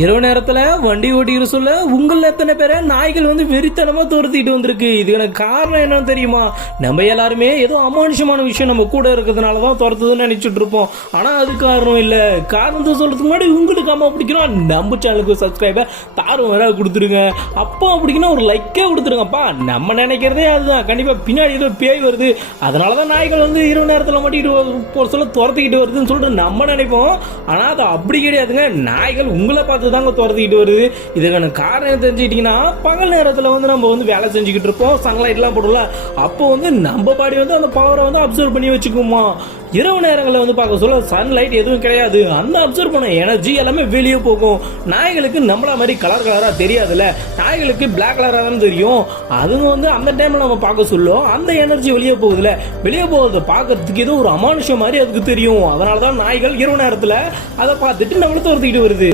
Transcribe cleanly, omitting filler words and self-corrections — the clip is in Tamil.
இரவு நேரத்துல வண்டி ஓட்டிக்கிற சொல்ல உங்கள எத்தனை பேரை நாய்கள் வெறித்தனமா துரத்திட்டு வந்திருக்கு. இதுக்கான காரணம் என்னன்னு தெரியுமா? நம்ம எல்லாருமே ஏதோ அமானுஷமான விஷயம் நம்ம கூட இருக்கிறதுனாலதான் துரத்துதுன்னு நினைச்சிட்டு இருப்போம். ஆனா அது காரணம் இல்ல. காரணத்தை சொல்றதுக்கு முன்னாடி உங்களுக்கு அம்மா பிடிக்கணும் நம்ம சேனலுக்கு சப்ஸ்கிரைபர் தாரம் வேற கொடுத்துருங்க. அப்போ அப்படின்னா ஒரு லைக்கே கொடுத்துருங்கப்பா. நம்ம நினைக்கிறதே அதுதான். கண்டிப்பா பின்னாடி ஏதோ பேய் வருது, அதனாலதான் நாய்கள் இரவு நேரத்துல மாட்டிட்டு போற சொல்ல துரத்திக்கிட்டு வருதுன்னு சொல்லிட்டு நம்ம நினைப்போம். ஆனா அது அப்படி கிடையாதுங்க. நாய்கள் உங்களை பார்த்து தாங்க துரத்திக்கிட்டு வருது. இதுக்கான காரணம் தெரிஞ்சுக்கிட்டீங்கன்னா, பகல் நேரத்துல நம்ம வேலை செஞ்சுக்கிட்டு இருப்போம், சன்லைட் எல்லாம் போடல. அப்போ நம்ம பாடி அந்த பவரை அப்சர்வ் பண்ணி வச்சுக்குமா. இரவு நேரங்களில் பார்க்க சொல்ல சன்லைட் எதுவும் கிடையாது. அந்த அப்சர்வ் பண்ண எனர்ஜி எல்லாமே வெளியே போகும். நாய்களுக்கு நம்மள மாதிரி கலர் கலரா தெரியாதுல்ல, நாய்களுக்கு பிளாக் கலரா தான் தெரியும். அதுங்க அந்த டைம்ல நம்ம பார்க்க சொல்லும் அந்த எனர்ஜி வெளியே போகுதுல, வெளியே போகுது பார்க்கறதுக்கு ஏதோ ஒரு அமானுஷம் மாதிரி அதுக்கு தெரியும். அதனாலதான் நாய்கள் இரவு நேரத்துல அதை பார்த்துட்டு நம்மள துரத்திக்கிட்டு வருது.